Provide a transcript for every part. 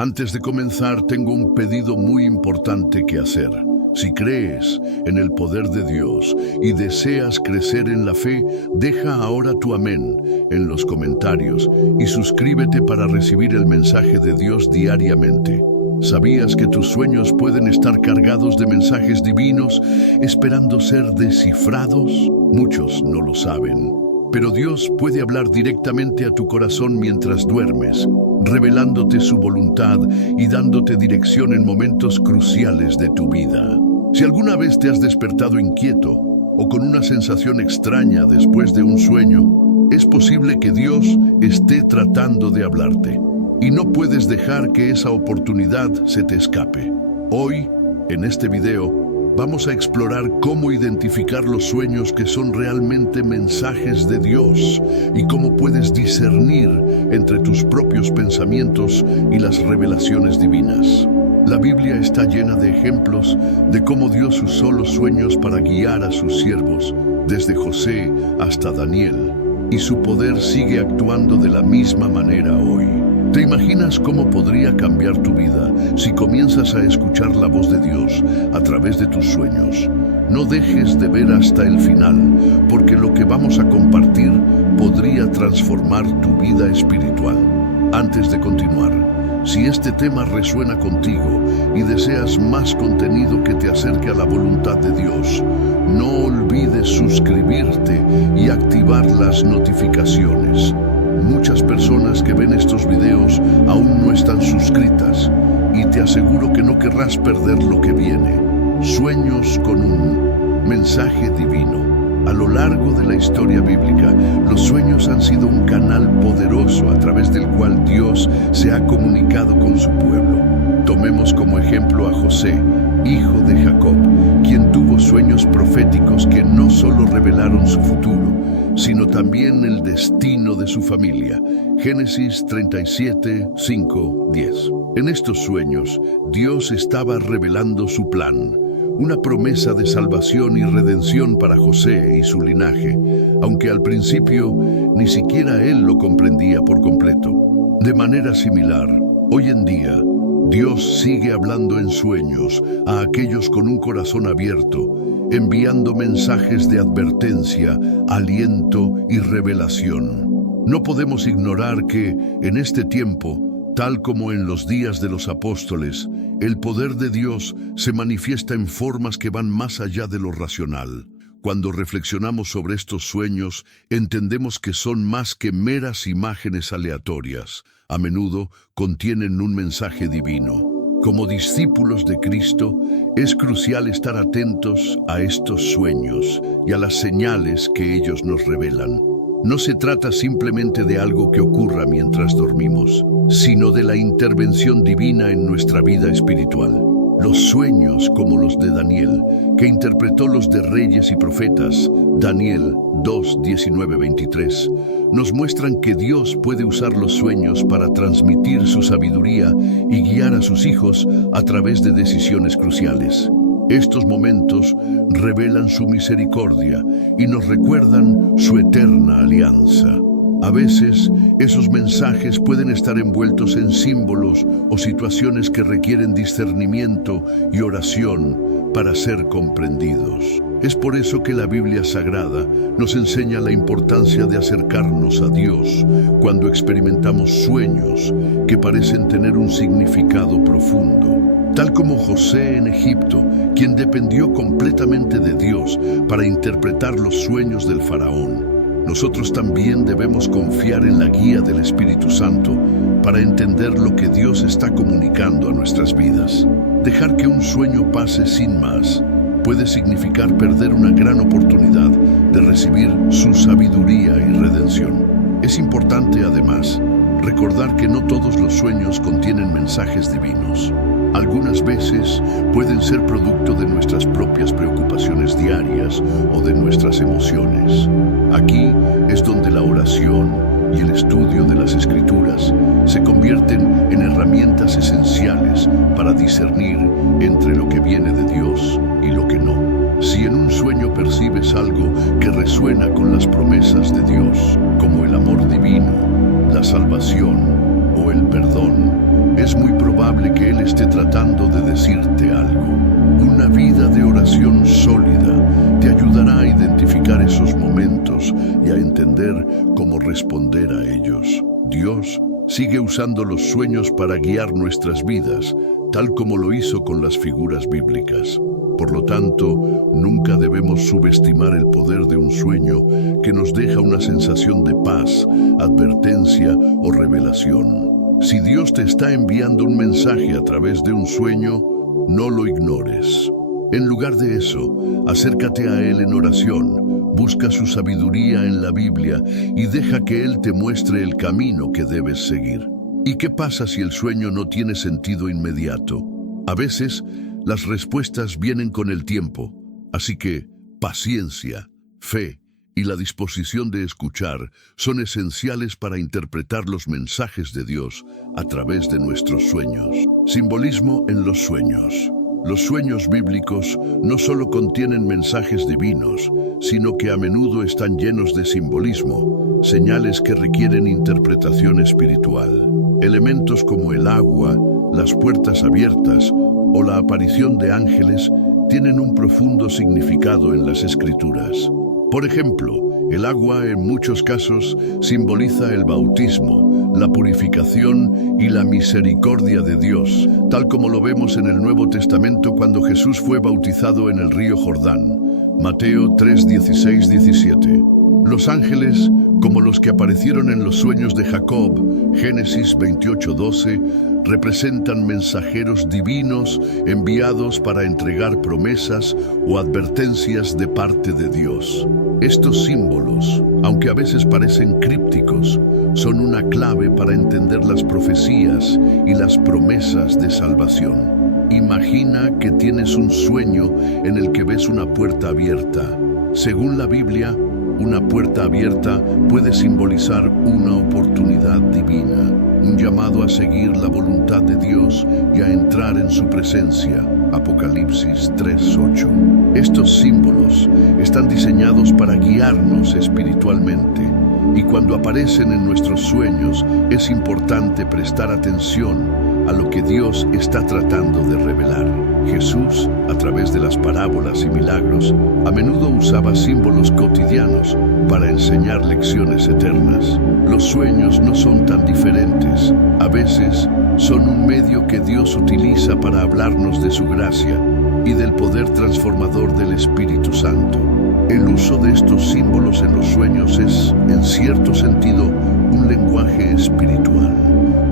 Antes de comenzar, tengo un pedido muy importante que hacer. Si crees en el poder de Dios y deseas crecer en la fe, deja ahora tu amén en los comentarios y suscríbete para recibir el mensaje de Dios diariamente. ¿Sabías que tus sueños pueden estar cargados de mensajes divinos esperando ser descifrados? Muchos no lo saben, pero Dios puede hablar directamente a tu corazón mientras duermes, revelándote su voluntad y dándote dirección en momentos cruciales de tu vida. Si alguna vez te has despertado inquieto o con una sensación extraña después de un sueño, es posible que Dios esté tratando de hablarte. Y no puedes dejar que esa oportunidad se te escape. Hoy, en este video, vamos a explorar cómo identificar los sueños que son realmente mensajes de Dios y cómo puedes discernir entre tus propios pensamientos y las revelaciones divinas. La Biblia está llena de ejemplos de cómo Dios usó los sueños para guiar a sus siervos, desde José hasta Daniel, y su poder sigue actuando de la misma manera hoy. ¿Te imaginas cómo podría cambiar tu vida si comienzas a escuchar la voz de Dios a través de tus sueños? No dejes de ver hasta el final, porque lo que vamos a compartir podría transformar tu vida espiritual. Antes de continuar, si este tema resuena contigo y deseas más contenido que te acerque a la voluntad de Dios, no olvides suscribirte y activar las notificaciones. Muchas personas que ven estos videos aún no están suscritas y te aseguro que no querrás perder lo que viene. Sueños con un mensaje divino. A lo largo de la historia bíblica, los sueños han sido un canal poderoso a través del cual Dios se ha comunicado con su pueblo. Tomemos como ejemplo a José, hijo de Jacob, quien tuvo sueños proféticos que no solo revelaron su futuro, sino también el destino de su familia. Génesis 37, 5, 10. En estos sueños, Dios estaba revelando su plan, una promesa de salvación y redención para José y su linaje, aunque al principio ni siquiera él lo comprendía por completo. De manera similar, hoy en día, Dios sigue hablando en sueños a aquellos con un corazón abierto, enviando mensajes de advertencia, aliento y revelación. No podemos ignorar que, en este tiempo, tal como en los días de los apóstoles, el poder de Dios se manifiesta en formas que van más allá de lo racional. Cuando reflexionamos sobre estos sueños, entendemos que son más que meras imágenes aleatorias. A menudo contienen un mensaje divino. Como discípulos de Cristo, es crucial estar atentos a estos sueños y a las señales que ellos nos revelan. No se trata simplemente de algo que ocurra mientras dormimos, sino de la intervención divina en nuestra vida espiritual. Los sueños, como los de Daniel, que interpretó los de reyes y profetas, Daniel 2, 19, 23, nos muestran que Dios puede usar los sueños para transmitir su sabiduría y guiar a sus hijos a través de decisiones cruciales. Estos momentos revelan su misericordia y nos recuerdan su eterna alianza. A veces, esos mensajes pueden estar envueltos en símbolos o situaciones que requieren discernimiento y oración para ser comprendidos. Es por eso que la Biblia Sagrada nos enseña la importancia de acercarnos a Dios cuando experimentamos sueños que parecen tener un significado profundo. Tal como José en Egipto, quien dependió completamente de Dios para interpretar los sueños del faraón. Nosotros también debemos confiar en la guía del Espíritu Santo para entender lo que Dios está comunicando a nuestras vidas. Dejar que un sueño pase sin más puede significar perder una gran oportunidad de recibir su sabiduría y redención. Es importante, además, recordar que no todos los sueños contienen mensajes divinos. Algunas veces pueden ser producto de nuestras propias preocupaciones diarias o de nuestras emociones. Aquí es donde la oración y el estudio de las Escrituras se convierten en herramientas esenciales para discernir entre lo que viene de Dios y lo que no. Si en un sueño percibes algo que resuena con las promesas de Dios, como el amor divino, la salvación o el perdón, es muy probable que Él esté tratando de decirte algo. Una vida de oración sólida te ayudará a identificar esos momentos y a entender cómo responder a ellos. Dios sigue usando los sueños para guiar nuestras vidas, tal como lo hizo con las figuras bíblicas. Por lo tanto, nunca debemos subestimar el poder de un sueño que nos deja una sensación de paz, advertencia o revelación. Si Dios te está enviando un mensaje a través de un sueño, no lo ignores. En lugar de eso, acércate a Él en oración, busca su sabiduría en la Biblia y deja que Él te muestre el camino que debes seguir. ¿Y qué pasa si el sueño no tiene sentido inmediato? A veces, las respuestas vienen con el tiempo, así que paciencia, fe y la disposición de escuchar son esenciales para interpretar los mensajes de Dios a través de nuestros sueños. Simbolismo en los sueños. Los sueños bíblicos no solo contienen mensajes divinos, sino que a menudo están llenos de simbolismo, señales que requieren interpretación espiritual. Elementos como el agua, las puertas abiertas o la aparición de ángeles tienen un profundo significado en las Escrituras. Por ejemplo, el agua en muchos casos simboliza el bautismo, la purificación y la misericordia de Dios, tal como lo vemos en el Nuevo Testamento cuando Jesús fue bautizado en el río Jordán. Mateo 3, 16, 17. Los ángeles, como los que aparecieron en los sueños de Jacob, Génesis 28, 12, representan mensajeros divinos enviados para entregar promesas o advertencias de parte de Dios. Estos símbolos, aunque a veces parecen crípticos, son una clave para entender las profecías y las promesas de salvación. Imagina que tienes un sueño en el que ves una puerta abierta. Según la Biblia, una puerta abierta puede simbolizar una oportunidad divina, un llamado a seguir la voluntad de Dios y a entrar en su presencia. Apocalipsis 3:8. Estos símbolos están diseñados para guiarnos espiritualmente, y cuando aparecen en nuestros sueños es importante prestar atención a lo que Dios está tratando de revelar. Jesús, a través de las parábolas y milagros, a menudo usaba símbolos cotidianos para enseñar lecciones eternas. Los sueños no son tan diferentes. A veces son un medio que Dios utiliza para hablarnos de su gracia y del poder transformador del Espíritu Santo. El uso de estos símbolos en los sueños es, en cierto sentido, un lenguaje espiritual.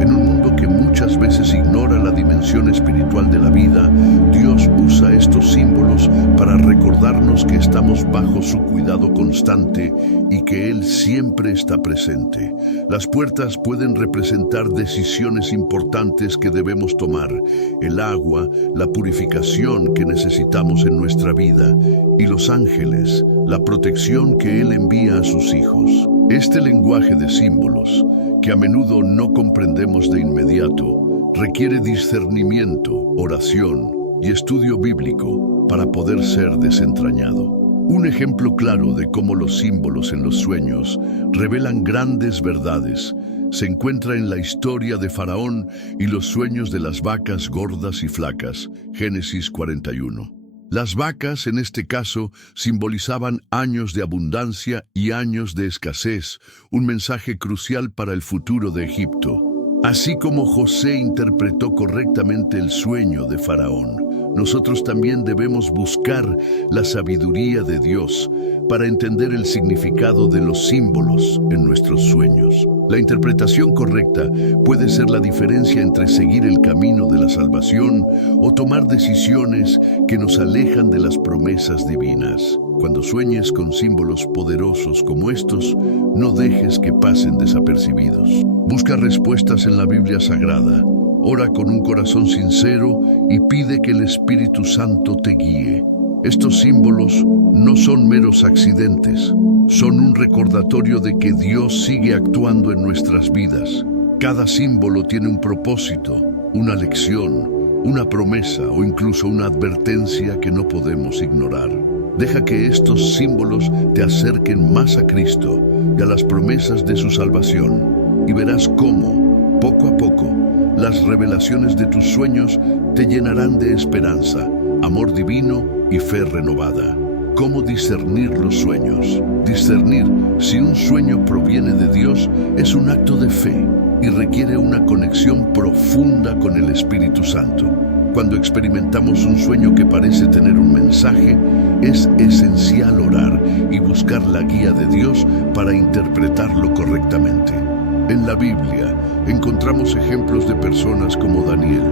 En un mundo que muchas veces ignora la dimensión espiritual de la vida, Dios usa estos símbolos para recordarnos que estamos bajo su cuidado constante y que Él siempre está presente. Las puertas pueden representar decisiones importantes que debemos tomar, el agua, la purificación que necesitamos en nuestra vida, y los ángeles, la protección que Él envía a sus hijos. Este lenguaje de símbolos, que a menudo no comprendemos de inmediato, requiere discernimiento, oración y estudio bíblico para poder ser desentrañado. Un ejemplo claro de cómo los símbolos en los sueños revelan grandes verdades se encuentra en la historia de Faraón y los sueños de las vacas gordas y flacas, Génesis 41. Las vacas, en este caso, simbolizaban años de abundancia y años de escasez, un mensaje crucial para el futuro de Egipto. Así como José interpretó correctamente el sueño de Faraón, nosotros también debemos buscar la sabiduría de Dios para entender el significado de los símbolos en nuestros sueños. La interpretación correcta puede ser la diferencia entre seguir el camino de la salvación o tomar decisiones que nos alejan de las promesas divinas. Cuando sueñes con símbolos poderosos como estos, no dejes que pasen desapercibidos. Busca respuestas en la Biblia Sagrada. Ora con un corazón sincero y pide que el Espíritu Santo te guíe. Estos símbolos no son meros accidentes, son un recordatorio de que Dios sigue actuando en nuestras vidas. Cada símbolo tiene un propósito, una lección, una promesa o incluso una advertencia que no podemos ignorar. Deja que estos símbolos te acerquen más a Cristo y a las promesas de su salvación, y verás cómo, Poco a poco, las revelaciones de tus sueños te llenarán de esperanza, amor divino y fe renovada. ¿Cómo discernir los sueños? Discernir si un sueño proviene de Dios es un acto de fe y requiere una conexión profunda con el Espíritu Santo. Cuando experimentamos un sueño que parece tener un mensaje, es esencial orar y buscar la guía de Dios para interpretarlo correctamente. En la Biblia encontramos ejemplos de personas como Daniel,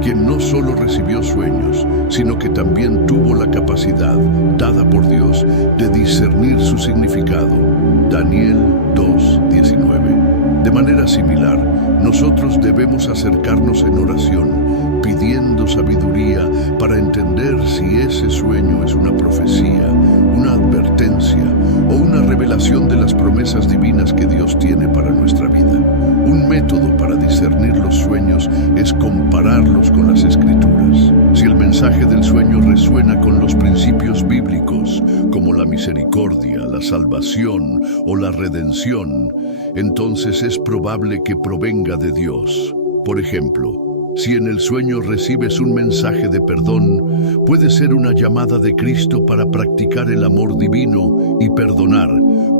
quien no solo recibió sueños, sino que también tuvo la capacidad, dada por Dios, de discernir su significado. Daniel 2:19. De manera similar, nosotros debemos acercarnos en oración, pidiendo sabiduría para entender si ese sueño es una profecía, una advertencia o una revelación de las promesas divinas que Dios tiene para nuestra vida. Un método para discernir los sueños es compararlos con las Escrituras. Si el mensaje del sueño resuena con los principios bíblicos, como la misericordia, la salvación o la redención, entonces es probable que provenga de Dios. Por ejemplo, si en el sueño recibes un mensaje de perdón, puede ser una llamada de Cristo para practicar el amor divino y perdonar,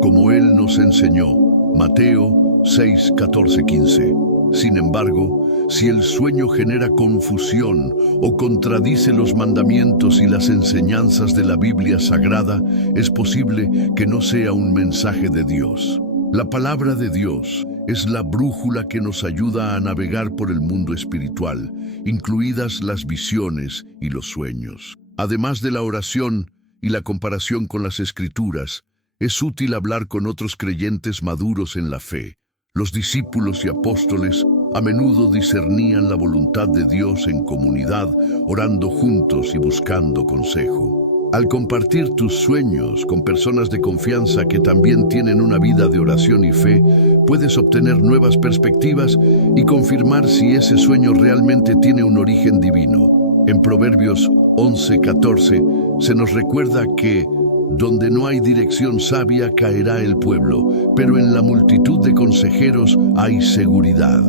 como Él nos enseñó. Mateo 6:14-15. Sin embargo, si el sueño genera confusión o contradice los mandamientos y las enseñanzas de la Biblia Sagrada, es posible que no sea un mensaje de Dios. La palabra de Dios es la brújula que nos ayuda a navegar por el mundo espiritual, incluidas las visiones y los sueños. Además de la oración y la comparación con las Escrituras, es útil hablar con otros creyentes maduros en la fe. Los discípulos y apóstoles a menudo discernían la voluntad de Dios en comunidad, orando juntos y buscando consejo. Al compartir tus sueños con personas de confianza que también tienen una vida de oración y fe, puedes obtener nuevas perspectivas y confirmar si ese sueño realmente tiene un origen divino. En Proverbios 11:14 se nos recuerda que donde no hay dirección sabia caerá el pueblo, pero en la multitud de consejeros hay seguridad.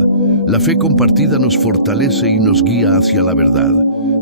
La fe compartida nos fortalece y nos guía hacia la verdad.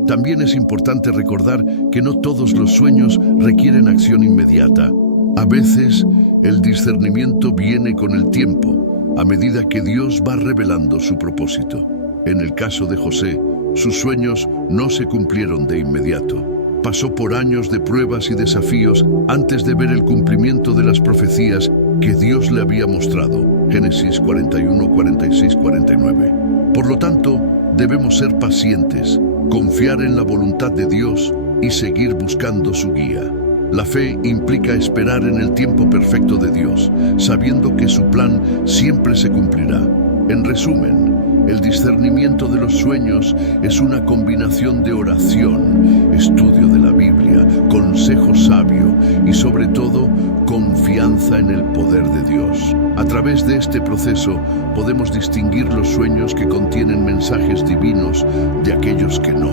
También es importante recordar que no todos los sueños requieren acción inmediata. A veces, el discernimiento viene con el tiempo, a medida que Dios va revelando su propósito. En el caso de José, sus sueños no se cumplieron de inmediato. Pasó por años de pruebas y desafíos antes de ver el cumplimiento de las profecías que Dios le había mostrado. Génesis 41, 46, 49. Por lo tanto, debemos ser pacientes, confiar en la voluntad de Dios y seguir buscando su guía. La fe implica esperar en el tiempo perfecto de Dios, sabiendo que su plan siempre se cumplirá. En resumen, el discernimiento de los sueños es una combinación de oración, estudio de la Biblia, consejo sabio y sobre todo confianza en el poder de Dios. A través de este proceso podemos distinguir los sueños que contienen mensajes divinos de aquellos que no,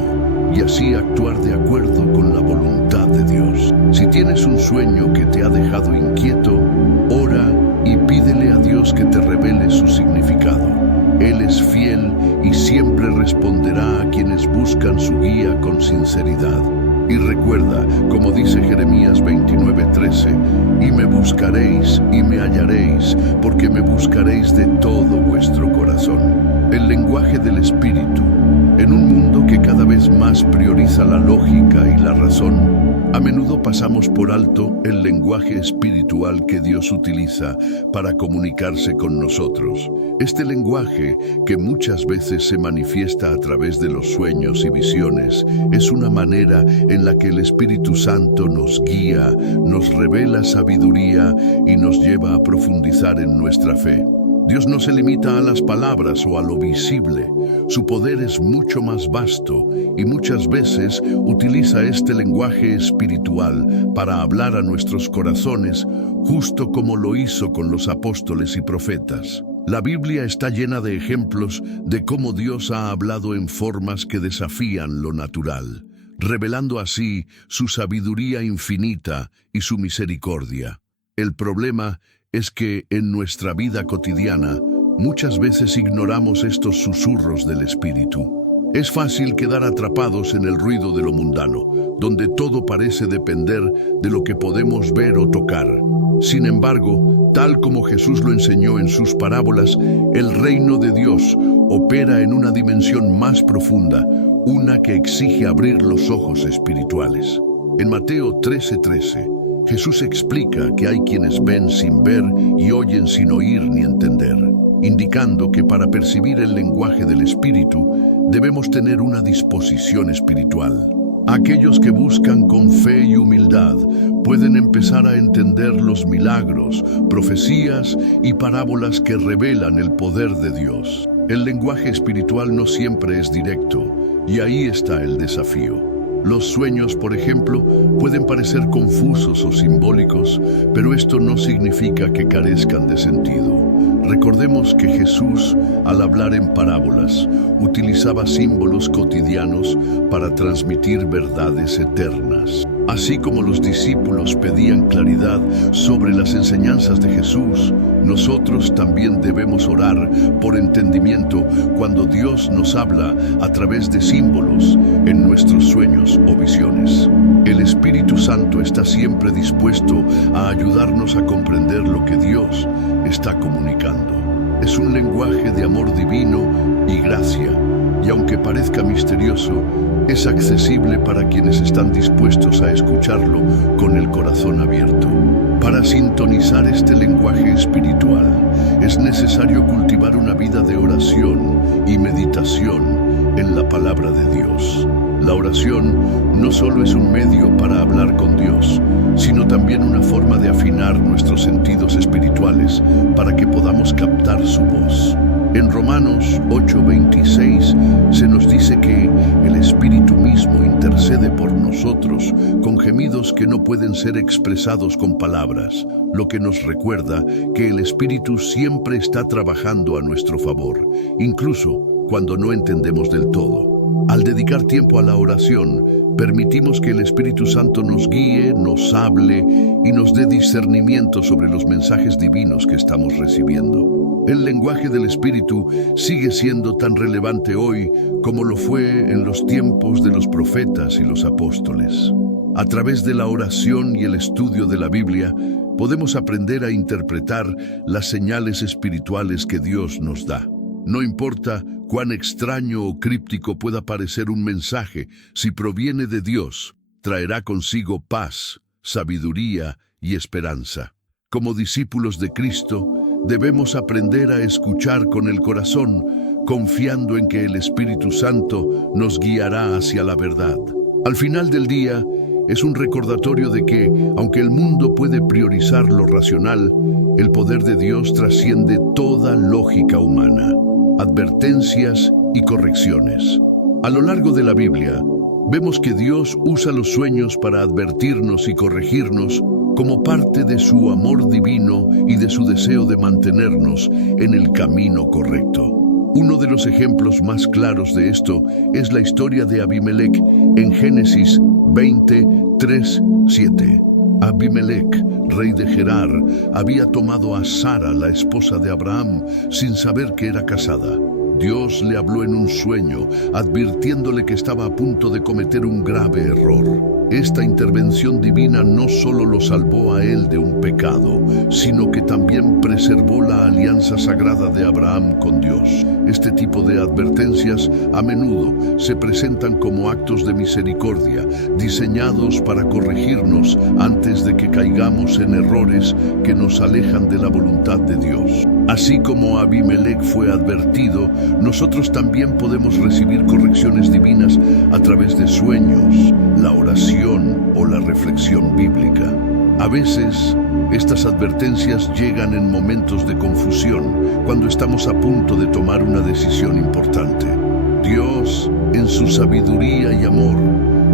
y así actuar de acuerdo con la voluntad de Dios. Si tienes un sueño que te ha dejado inquieto, ora y pídele a Dios que te revele su significado. Él es fiel y siempre responderá a quienes buscan su guía con sinceridad. Y recuerda, como dice Jeremías 29:13, y me buscaréis y me hallaréis, porque me buscaréis de todo vuestro corazón. El lenguaje del Espíritu, en un mundo que cada vez más prioriza la lógica y la razón, a menudo pasamos por alto el lenguaje espiritual que Dios utiliza para comunicarse con nosotros. Este lenguaje, que muchas veces se manifiesta a través de los sueños y visiones, es una manera en la que el Espíritu Santo nos guía, nos revela sabiduría y nos lleva a profundizar en nuestra fe. Dios no se limita a las palabras o a lo visible. Su poder es mucho más vasto y muchas veces utiliza este lenguaje espiritual para hablar a nuestros corazones, justo como lo hizo con los apóstoles y profetas. La Biblia está llena de ejemplos de cómo Dios ha hablado en formas que desafían lo natural, revelando así su sabiduría infinita y su misericordia. El problema es que en nuestra vida cotidiana Muchas veces ignoramos estos susurros del Espíritu. Es fácil quedar atrapados en el ruido de lo mundano, donde todo parece depender de lo que podemos ver o tocar. Sin embargo, tal como Jesús lo enseñó en sus parábolas, el reino de Dios opera en una dimensión más profunda, una que exige abrir los ojos espirituales. En Mateo 13:13, Jesús explica que hay quienes ven sin ver y oyen sin oír ni entender, indicando que para percibir el lenguaje del Espíritu debemos tener una disposición espiritual. Aquellos que buscan con fe y humildad pueden empezar a entender los milagros, profecías y parábolas que revelan el poder de Dios. El lenguaje espiritual no siempre es directo, y ahí está el desafío. Los sueños, por ejemplo, pueden parecer confusos o simbólicos, pero esto no significa que carezcan de sentido. Recordemos que Jesús, al hablar en parábolas, utilizaba símbolos cotidianos para transmitir verdades eternas. Así como los discípulos pedían claridad sobre las enseñanzas de Jesús, nosotros también debemos orar por entendimiento cuando Dios nos habla a través de símbolos en nuestros sueños o visiones. El Espíritu Santo está siempre dispuesto a ayudarnos a comprender lo que Dios está comunicando. Es un lenguaje de amor divino y gracia, y aunque parezca misterioso, es accesible para quienes están dispuestos a escucharlo con el corazón abierto. Para sintonizar este lenguaje espiritual, es necesario cultivar una vida de oración y meditación en la palabra de Dios. La oración no solo es un medio para hablar con Dios, sino también una forma de afinar nuestros sentidos espirituales para que podamos captar su voz. En Romanos 8:26 se nos dice que el Espíritu mismo intercede por nosotros con gemidos que no pueden ser expresados con palabras, lo que nos recuerda que el Espíritu siempre está trabajando a nuestro favor, incluso cuando no entendemos del todo. Al dedicar tiempo a la oración, permitimos que el Espíritu Santo nos guíe, nos hable y nos dé discernimiento sobre los mensajes divinos que estamos recibiendo. El lenguaje del Espíritu sigue siendo tan relevante hoy como lo fue en los tiempos de los profetas y los apóstoles. A través de la oración y el estudio de la Biblia, podemos aprender a interpretar las señales espirituales que Dios nos da. No importa cuán extraño o críptico pueda parecer un mensaje, si proviene de Dios, traerá consigo paz, sabiduría y esperanza. Como discípulos de Cristo, debemos aprender a escuchar con el corazón, confiando en que el Espíritu Santo nos guiará hacia la verdad. Al final del día, es un recordatorio de que, aunque el mundo puede priorizar lo racional, el poder de Dios trasciende toda lógica humana. Advertencias y correcciones. A lo largo de la Biblia, vemos que Dios usa los sueños para advertirnos y corregirnos como parte de su amor divino y de su deseo de mantenernos en el camino correcto. Uno de los ejemplos más claros de esto es la historia de Abimelec en Génesis 20:3-7. Abimelec, rey de Gerar, había tomado a Sara, la esposa de Abraham, sin saber que era casada. Dios le habló en un sueño, advirtiéndole que estaba a punto de cometer un grave error. Esta intervención divina no solo lo salvó a él de un pecado, sino que también preservó la alianza sagrada de Abraham con Dios. Este tipo de advertencias a menudo se presentan como actos de misericordia, diseñados para corregirnos antes de que caigamos en errores que nos alejan de la voluntad de Dios. Así como Abimelec fue advertido, nosotros también podemos recibir correcciones divinas a través de sueños, la oración o la reflexión bíblica. A veces, estas advertencias llegan en momentos de confusión, cuando estamos a punto de tomar una decisión importante. Dios, en su sabiduría y amor,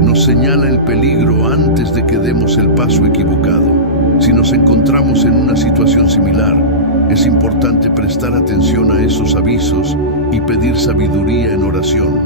nos señala el peligro antes de que demos el paso equivocado. Si nos encontramos en una situación similar, es importante prestar atención a esos avisos y pedir sabiduría en oración.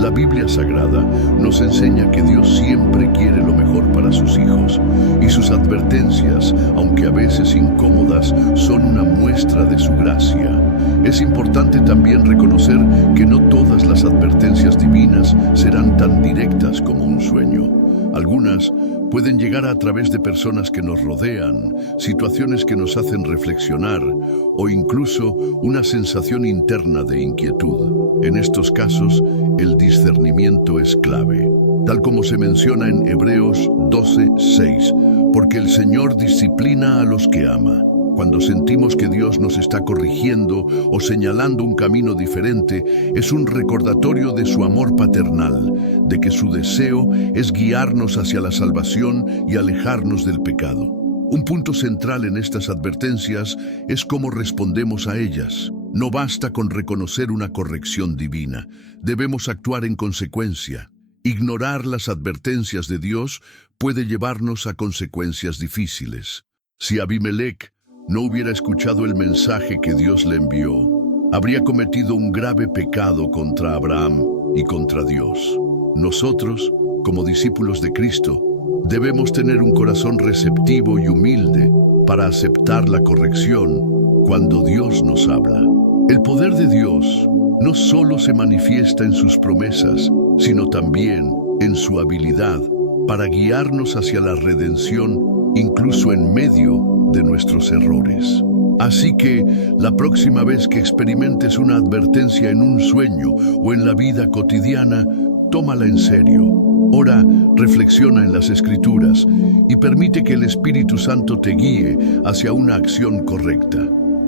La Biblia Sagrada nos enseña que Dios siempre quiere lo mejor para sus hijos, y sus advertencias, aunque a veces incómodas, son una muestra de su gracia. Es importante también reconocer que no todas las advertencias divinas serán tan directas como un sueño. Algunas pueden llegar a través de personas que nos rodean, situaciones que nos hacen reflexionar o incluso una sensación interna de inquietud. En estos casos, el discernimiento es clave, tal como se menciona en Hebreos 12:6, porque el Señor disciplina a los que ama. Cuando sentimos que Dios nos está corrigiendo o señalando un camino diferente, es un recordatorio de su amor paternal, de que su deseo es guiarnos hacia la salvación y alejarnos del pecado. Un punto central en estas advertencias es cómo respondemos a ellas. No basta con reconocer una corrección divina, debemos actuar en consecuencia. Ignorar las advertencias de Dios puede llevarnos a consecuencias difíciles. Si Abimelech no hubiera escuchado el mensaje que Dios le envió, habría cometido un grave pecado contra Abraham y contra Dios. Nosotros, como discípulos de Cristo, debemos tener un corazón receptivo y humilde para aceptar la corrección cuando Dios nos habla. El poder de Dios no solo se manifiesta en sus promesas, sino también en su habilidad para guiarnos hacia la redención, incluso en medio de nuestros errores. Así que, la próxima vez que experimentes una advertencia en un sueño o en la vida cotidiana, tómala en serio. Ora, reflexiona en las Escrituras y permite que el Espíritu Santo te guíe hacia una acción correcta.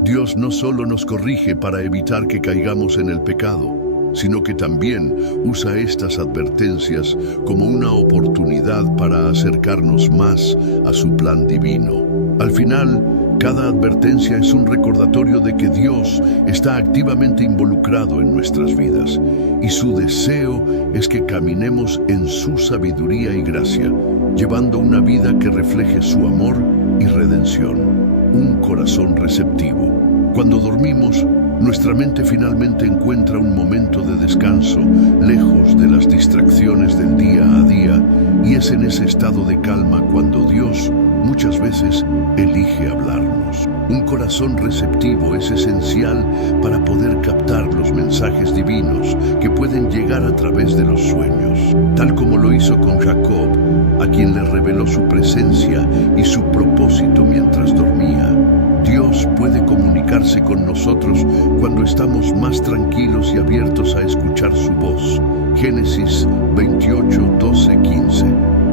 Dios no solo nos corrige para evitar que caigamos en el pecado, sino que también usa estas advertencias como una oportunidad para acercarnos más a su plan divino. Al final, cada advertencia es un recordatorio de que Dios está activamente involucrado en nuestras vidas, y su deseo es que caminemos en su sabiduría y gracia, llevando una vida que refleje su amor y redención. Un corazón receptivo. Cuando dormimos, nuestra mente finalmente encuentra un momento de descanso, lejos de las distracciones del día a día, y es en ese estado de calma cuando Dios muchas veces elige hablarnos. Un corazón receptivo es esencial para poder captar los mensajes divinos que pueden llegar a través de los sueños, tal como lo hizo con Jacob, a quien le reveló su presencia y su propósito mientras dormía. Dios puede comunicarse con nosotros cuando estamos más tranquilos y abiertos a escuchar su voz. Génesis 28, 12, 15.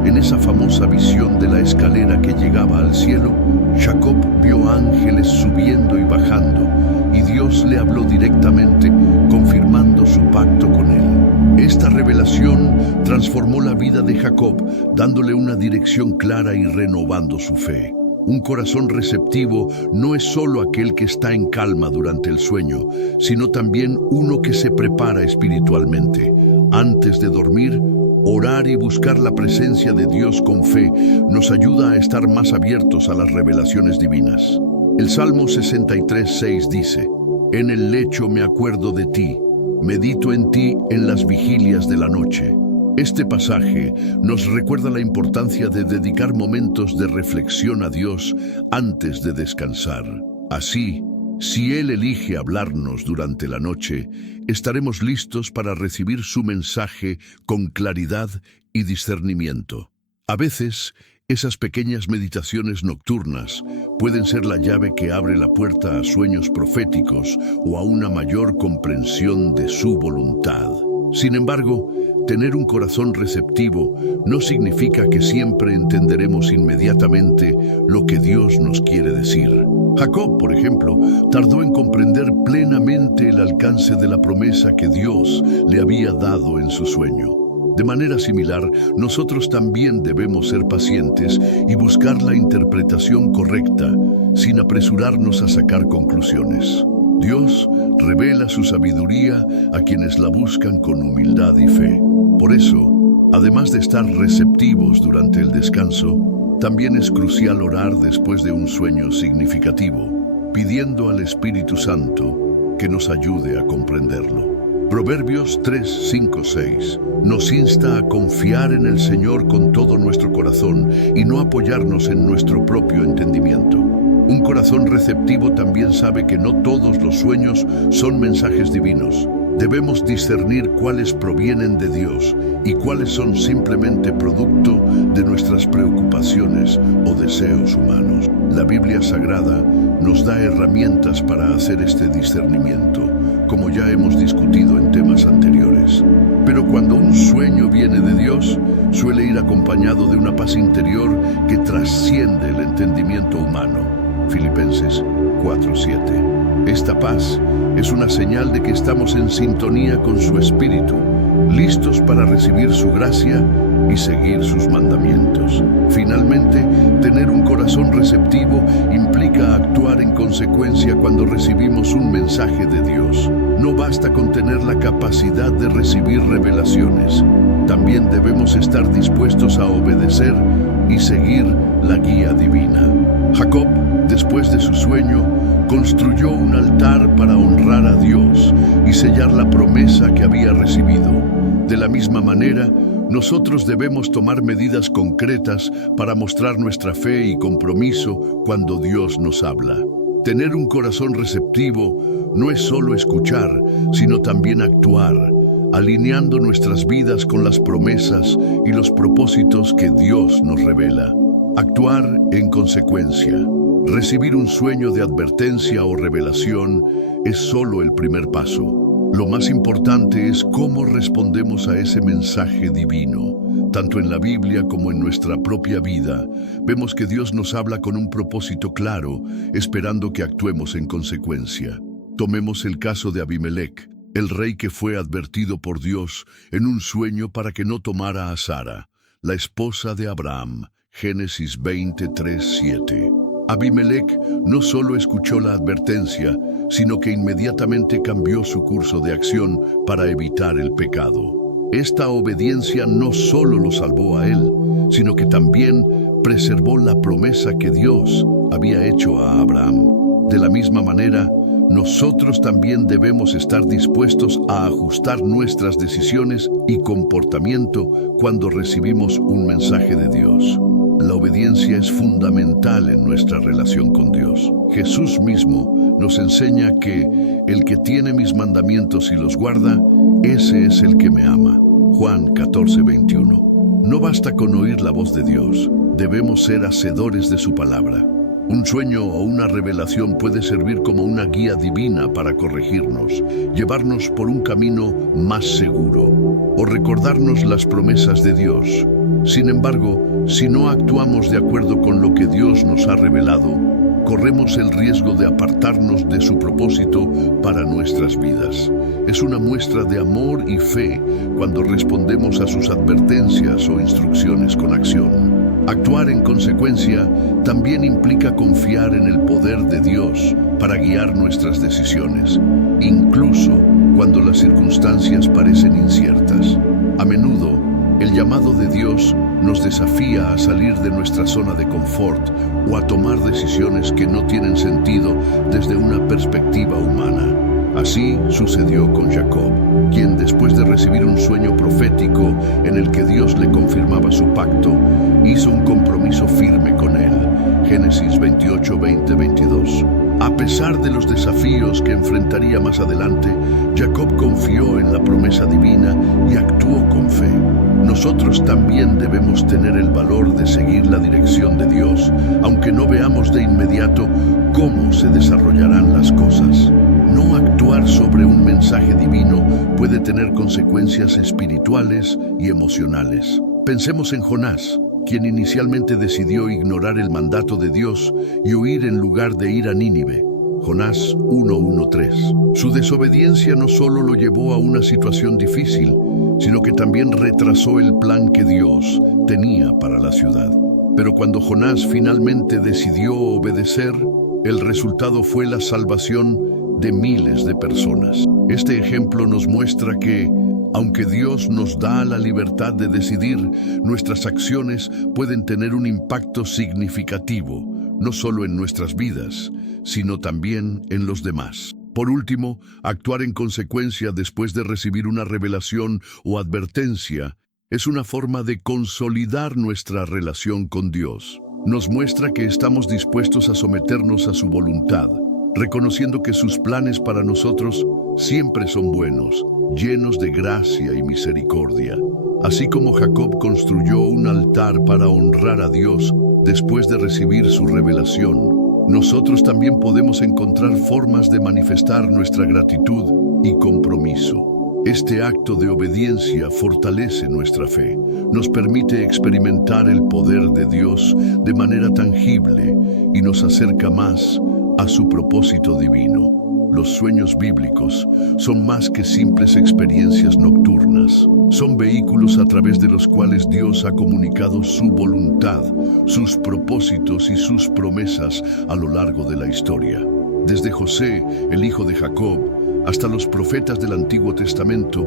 En esa famosa visión de la escalera que llegaba al cielo, Jacob vio ángeles subiendo y bajando, y Dios le habló directamente, confirmando su pacto con él. Esta revelación transformó la vida de Jacob, dándole una dirección clara y renovando su fe. Un corazón receptivo no es solo aquel que está en calma durante el sueño, sino también uno que se prepara espiritualmente. Antes de dormir, orar y buscar la presencia de Dios con fe nos ayuda a estar más abiertos a las revelaciones divinas. El Salmo 63:6 dice: En el lecho me acuerdo de ti, medito en ti en las vigilias de la noche. Este pasaje nos recuerda la importancia de dedicar momentos de reflexión a Dios antes de descansar. Así, si Él elige hablarnos durante la noche, estaremos listos para recibir su mensaje con claridad y discernimiento. A veces, esas pequeñas meditaciones nocturnas pueden ser la llave que abre la puerta a sueños proféticos o a una mayor comprensión de su voluntad. Sin embargo, tener un corazón receptivo no significa que siempre entenderemos inmediatamente lo que Dios nos quiere decir. Jacob, por ejemplo, tardó en comprender plenamente el alcance de la promesa que Dios le había dado en su sueño. De manera similar, nosotros también debemos ser pacientes y buscar la interpretación correcta, sin apresurarnos a sacar conclusiones. Dios revela su sabiduría a quienes la buscan con humildad y fe. Por eso, además de estar receptivos durante el descanso, también es crucial orar después de un sueño significativo, pidiendo al Espíritu Santo que nos ayude a comprenderlo. Proverbios 3, 5, 6 nos insta a confiar en el Señor con todo nuestro corazón y no apoyarnos en nuestro propio entendimiento. Un corazón receptivo también sabe que no todos los sueños son mensajes divinos. Debemos discernir cuáles provienen de Dios y cuáles son simplemente producto de nuestras preocupaciones o deseos humanos. La Biblia Sagrada nos da herramientas para hacer este discernimiento, como ya hemos discutido en temas anteriores. Pero cuando un sueño viene de Dios, suele ir acompañado de una paz interior que trasciende el entendimiento humano. Filipenses 4:7. Esta paz es una señal de que estamos en sintonía con su Espíritu, listos para recibir su gracia y seguir sus mandamientos. Finalmente, tener un corazón receptivo implica actuar en consecuencia cuando recibimos un mensaje de Dios. No basta con tener la capacidad de recibir revelaciones. También debemos estar dispuestos a obedecer y seguir la guía divina. Jacob, después de su sueño, construyó un altar para honrar a Dios y sellar la promesa que había recibido. De la misma manera, nosotros debemos tomar medidas concretas para mostrar nuestra fe y compromiso cuando Dios nos habla. Tener un corazón receptivo no es solo escuchar, sino también actuar, alineando nuestras vidas con las promesas y los propósitos que Dios nos revela. Actuar en consecuencia. Recibir un sueño de advertencia o revelación es solo el primer paso. Lo más importante es cómo respondemos a ese mensaje divino. Tanto en la Biblia como en nuestra propia vida, vemos que Dios nos habla con un propósito claro, esperando que actuemos en consecuencia. Tomemos el caso de Abimelech, el rey que fue advertido por Dios en un sueño para que no tomara a Sara, la esposa de Abraham. Génesis 23:7. Abimelech no solo escuchó la advertencia, sino que inmediatamente cambió su curso de acción para evitar el pecado. Esta obediencia no solo lo salvó a él, sino que también preservó la promesa que Dios había hecho a Abraham. De la misma manera, nosotros también debemos estar dispuestos a ajustar nuestras decisiones y comportamiento cuando recibimos un mensaje de Dios. La obediencia es fundamental en nuestra relación con Dios. Jesús mismo nos enseña que el que tiene mis mandamientos y los guarda, ese es el que me ama. Juan 14:21. No basta con oír la voz de Dios, debemos ser hacedores de su palabra. Un sueño o una revelación puede servir como una guía divina para corregirnos, llevarnos por un camino más seguro o recordarnos las promesas de Dios. Sin embargo, si no actuamos de acuerdo con lo que Dios nos ha revelado, corremos el riesgo de apartarnos de su propósito para nuestras vidas. Es una muestra de amor y fe cuando respondemos a sus advertencias o instrucciones con acción. Actuar en consecuencia también implica confiar en el poder de Dios para guiar nuestras decisiones, incluso cuando las circunstancias parecen inciertas. A menudo, el llamado de Dios nos desafía a salir de nuestra zona de confort o a tomar decisiones que no tienen sentido desde una perspectiva humana. Así sucedió con Jacob, quien después de recibir un sueño profético en el que Dios le confirmaba su pacto, hizo un compromiso firme con él. Génesis 28:20-22. A pesar de los desafíos que enfrentaría más adelante, Jacob confió en la promesa divina y actuó con fe. Nosotros también debemos tener el valor de seguir la dirección de Dios, aunque no veamos de inmediato cómo se desarrollarán las cosas. No actuar sobre un mensaje divino puede tener consecuencias espirituales y emocionales. Pensemos en Jonás, quien inicialmente decidió ignorar el mandato de Dios y huir en lugar de ir a Nínive. Jonás 1:1-3. Su desobediencia no solo lo llevó a una situación difícil, sino que también retrasó el plan que Dios tenía para la ciudad. Pero cuando Jonás finalmente decidió obedecer, el resultado fue la salvación de miles de personas. Este ejemplo nos muestra que, aunque Dios nos da la libertad de decidir, nuestras acciones pueden tener un impacto significativo, no solo en nuestras vidas, sino también en los demás. Por último, actuar en consecuencia después de recibir una revelación o advertencia es una forma de consolidar nuestra relación con Dios. Nos muestra que estamos dispuestos a someternos a su voluntad, reconociendo que sus planes para nosotros siempre son buenos, llenos de gracia y misericordia. Así como Jacob construyó un altar para honrar a Dios después de recibir su revelación, nosotros también podemos encontrar formas de manifestar nuestra gratitud y compromiso. Este acto de obediencia fortalece nuestra fe, nos permite experimentar el poder de Dios de manera tangible y nos acerca más a su propósito divino. Los sueños bíblicos son más que simples experiencias nocturnas. Son vehículos a través de los cuales Dios ha comunicado su voluntad, sus propósitos y sus promesas a lo largo de la historia. Desde José, el hijo de Jacob, hasta los profetas del Antiguo Testamento,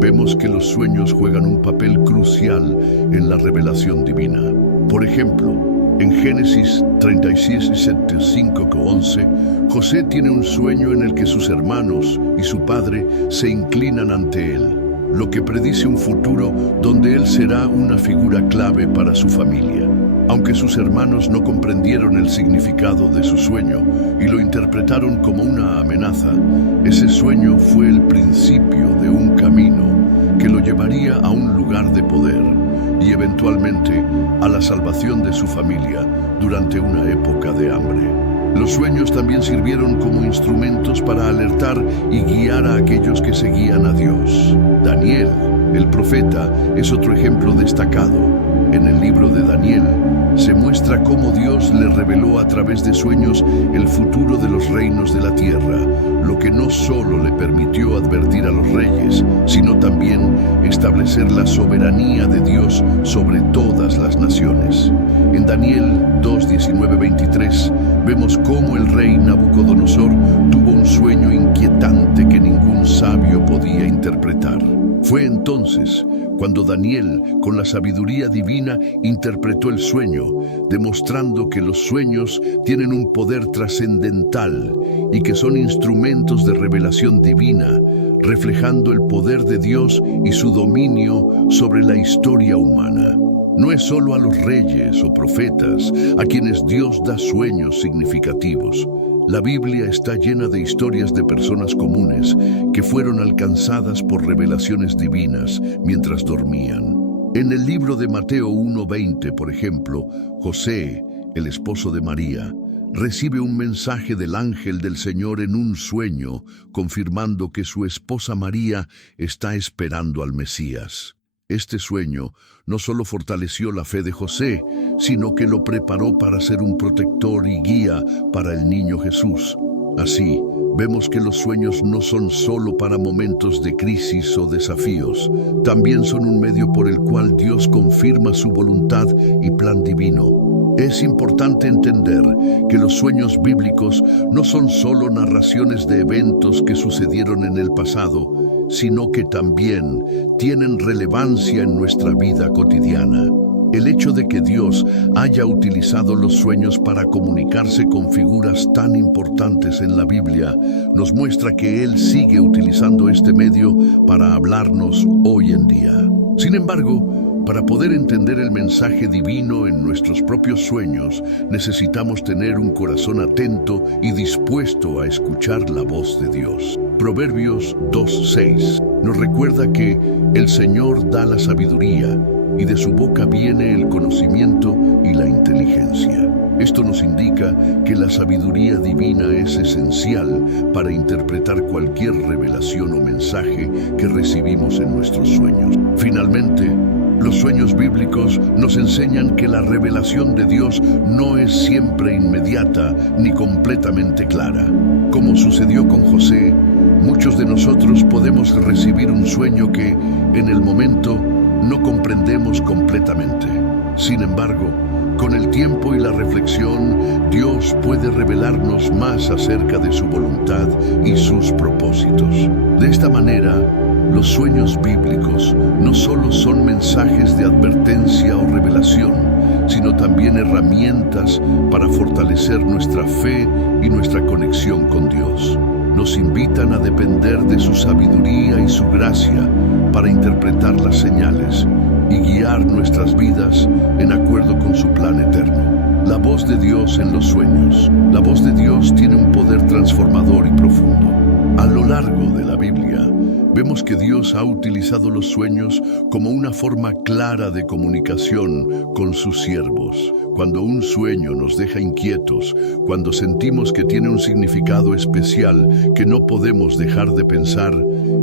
vemos que los sueños juegan un papel crucial en la revelación divina. Por ejemplo, en Génesis 37, 5-11, José tiene un sueño en el que sus hermanos y su padre se inclinan ante él, lo que predice un futuro donde él será una figura clave para su familia. Aunque sus hermanos no comprendieron el significado de su sueño y lo interpretaron como una amenaza, ese sueño fue el principio de un camino que lo llevaría a un lugar de poder y eventualmente a la salvación de su familia durante una época de hambre. Los sueños también sirvieron como instrumentos para alertar y guiar a aquellos que seguían a Dios. Daniel, el profeta, es otro ejemplo destacado. En el libro de Daniel se muestra cómo Dios le reveló a través de sueños el futuro de los reinos de la tierra, lo que no solo le permitió advertir a los reyes, sino también establecer la soberanía de Dios sobre todas las naciones. En Daniel 2, 19-23 vemos cómo el rey Nabucodonosor tuvo un sueño inquietante que ningún sabio podía interpretar. Fue entonces cuando Daniel, con la sabiduría divina, interpretó el sueño, demostrando que los sueños tienen un poder trascendental y que son instrumentos de revelación divina, reflejando el poder de Dios y su dominio sobre la historia humana. No es solo a los reyes o profetas a quienes Dios da sueños significativos. La Biblia está llena de historias de personas comunes que fueron alcanzadas por revelaciones divinas mientras dormían. En el libro de Mateo 1:20, por ejemplo, José, el esposo de María, recibe un mensaje del ángel del Señor en un sueño, confirmando que su esposa María está esperando al Mesías. Este sueño no solo fortaleció la fe de José, sino que lo preparó para ser un protector y guía para el niño Jesús. Así, vemos que los sueños no son solo para momentos de crisis o desafíos, también son un medio por el cual Dios confirma su voluntad y plan divino. Es importante entender que los sueños bíblicos no son solo narraciones de eventos que sucedieron en el pasado, sino que también tienen relevancia en nuestra vida cotidiana. El hecho de que Dios haya utilizado los sueños para comunicarse con figuras tan importantes en la Biblia nos muestra que Él sigue utilizando este medio para hablarnos hoy en día. Sin embargo, para poder entender el mensaje divino en nuestros propios sueños, necesitamos tener un corazón atento y dispuesto a escuchar la voz de Dios. Proverbios 2:6 nos recuerda que el Señor da la sabiduría y de su boca viene el conocimiento y la inteligencia. Esto nos indica que la sabiduría divina es esencial para interpretar cualquier revelación o mensaje que recibimos en nuestros sueños. Finalmente, los sueños bíblicos nos enseñan que la revelación de Dios no es siempre inmediata ni completamente clara. Como sucedió con José, muchos de nosotros podemos recibir un sueño que, en el momento, no comprendemos completamente. Sin embargo, con el tiempo y la reflexión, Dios puede revelarnos más acerca de su voluntad y sus propósitos. De esta manera, los sueños bíblicos no solo son mensajes de advertencia o revelación, sino también herramientas para fortalecer nuestra fe y nuestra conexión con Dios. nos invitan a depender de su sabiduría y su gracia para interpretar las señales y guiar nuestras vidas en acuerdo con su plan eterno. La voz de Dios en los sueños. La voz de Dios tiene un poder transformador y profundo. A lo largo de la Biblia, vemos que Dios ha utilizado los sueños como una forma clara de comunicación con sus siervos. Cuando un sueño nos deja inquietos, cuando sentimos que tiene un significado especial que no podemos dejar de pensar,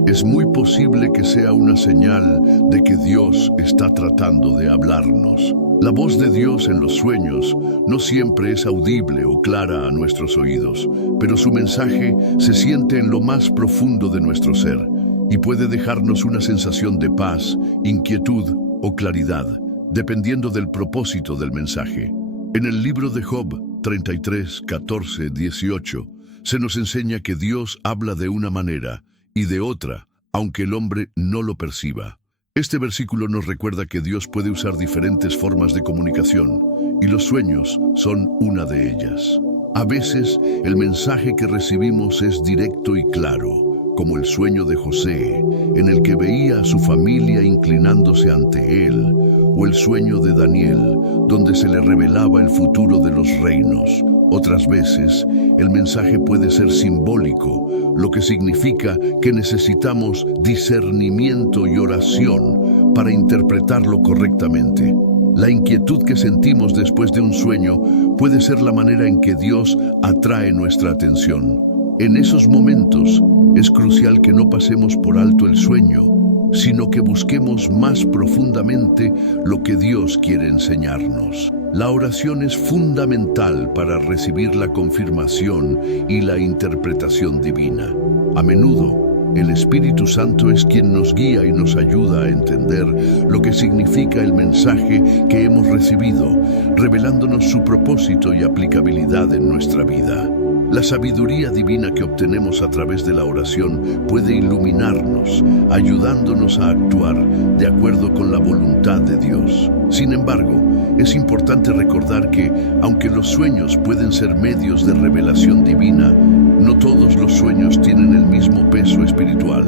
es muy posible que sea una señal de que Dios está tratando de hablarnos. La voz de Dios en los sueños no siempre es audible o clara a nuestros oídos, pero su mensaje se siente en lo más profundo de nuestro ser y puede dejarnos una sensación de paz, inquietud o claridad, dependiendo del propósito del mensaje. En el libro de Job 33, 14, 18, se nos enseña que Dios habla de una manera y de otra, aunque el hombre no lo perciba. Este versículo nos recuerda que Dios puede usar diferentes formas de comunicación, y los sueños son una de ellas. A veces, el mensaje que recibimos es directo y claro, como el sueño de José, en el que veía a su familia inclinándose ante él, o el sueño de Daniel, donde se le revelaba el futuro de los reinos. Otras veces, el mensaje puede ser simbólico, lo que significa que necesitamos discernimiento y oración para interpretarlo correctamente. La inquietud que sentimos después de un sueño puede ser la manera en que Dios atrae nuestra atención. En esos momentos, es crucial que no pasemos por alto el sueño, sino que busquemos más profundamente lo que Dios quiere enseñarnos. La oración es fundamental para recibir la confirmación y la interpretación divina. A menudo, el Espíritu Santo es quien nos guía y nos ayuda a entender lo que significa el mensaje que hemos recibido, revelándonos su propósito y aplicabilidad en nuestra vida. La sabiduría divina que obtenemos a través de la oración puede iluminarnos, ayudándonos a actuar de acuerdo con la voluntad de Dios. Sin embargo, es importante recordar que, aunque los sueños pueden ser medios de revelación divina, no todos los sueños tienen el mismo peso espiritual.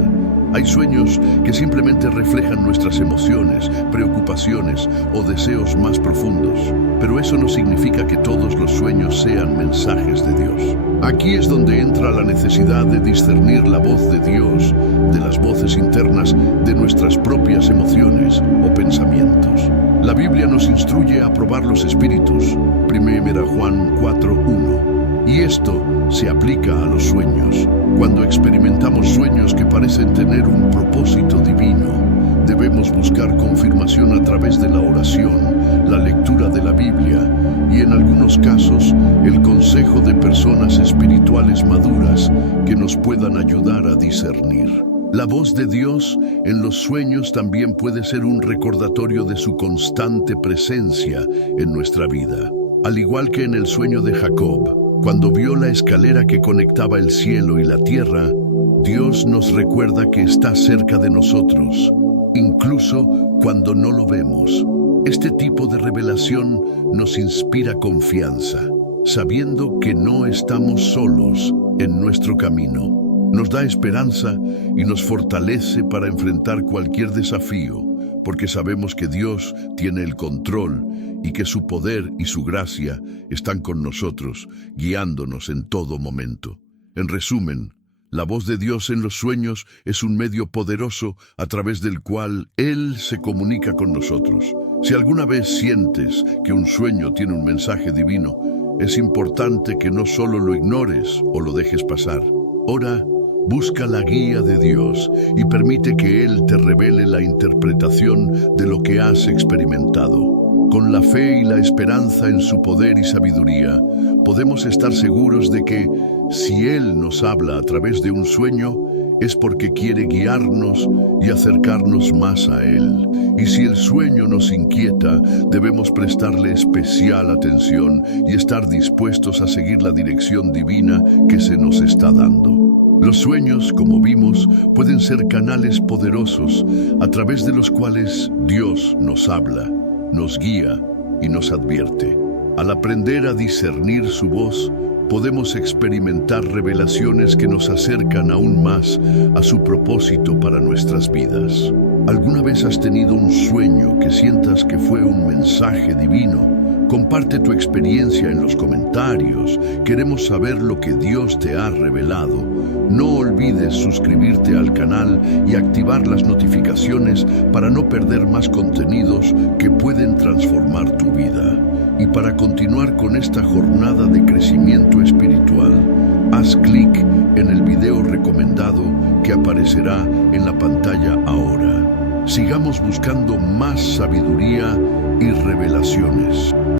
Hay sueños que simplemente reflejan nuestras emociones, preocupaciones o deseos más profundos, pero eso no significa que todos los sueños sean mensajes de Dios. Aquí es donde entra la necesidad de discernir la voz de Dios de las voces internas de nuestras propias emociones o pensamientos. La Biblia nos instruye a probar los espíritus, 1 Juan 4:1. Y esto se aplica a los sueños. Cuando experimentamos sueños que parecen tener un propósito divino, debemos buscar confirmación a través de la oración, la lectura de la Biblia y, en algunos casos, el consejo de personas espirituales maduras que nos puedan ayudar a discernir. La voz de Dios en los sueños también puede ser un recordatorio de su constante presencia en nuestra vida. Al igual que en el sueño de Jacob, cuando vio la escalera que conectaba el cielo y la tierra, Dios nos recuerda que está cerca de nosotros, incluso cuando no lo vemos. Este tipo de revelación nos inspira confianza, sabiendo que no estamos solos en nuestro camino. Nos da esperanza y nos fortalece para enfrentar cualquier desafío, porque sabemos que Dios tiene el control y que su poder y su gracia están con nosotros, guiándonos en todo momento. En resumen, la voz de Dios en los sueños es un medio poderoso a través del cual Él se comunica con nosotros. Si alguna vez sientes que un sueño tiene un mensaje divino, es importante que no solo lo ignores o lo dejes pasar. Ora, busca la guía de Dios y permite que Él te revele la interpretación de lo que has experimentado. Con la fe y la esperanza en su poder y sabiduría, podemos estar seguros de que, si Él nos habla a través de un sueño, es porque quiere guiarnos y acercarnos más a Él. Y si el sueño nos inquieta, debemos prestarle especial atención y estar dispuestos a seguir la dirección divina que se nos está dando. Los sueños, como vimos, pueden ser canales poderosos a través de los cuales Dios nos habla, nos guía y nos advierte. Al aprender a discernir su voz, podemos experimentar revelaciones que nos acercan aún más a su propósito para nuestras vidas. ¿Alguna vez has tenido un sueño que sientas que fue un mensaje divino? Comparte tu experiencia en los comentarios. Queremos saber lo que Dios te ha revelado. No olvides suscribirte al canal y activar las notificaciones para no perder más contenidos que pueden transformar tu vida. Y para continuar con esta jornada de crecimiento espiritual, haz clic en el video recomendado que aparecerá en la pantalla ahora. Sigamos buscando más sabiduría y revelaciones.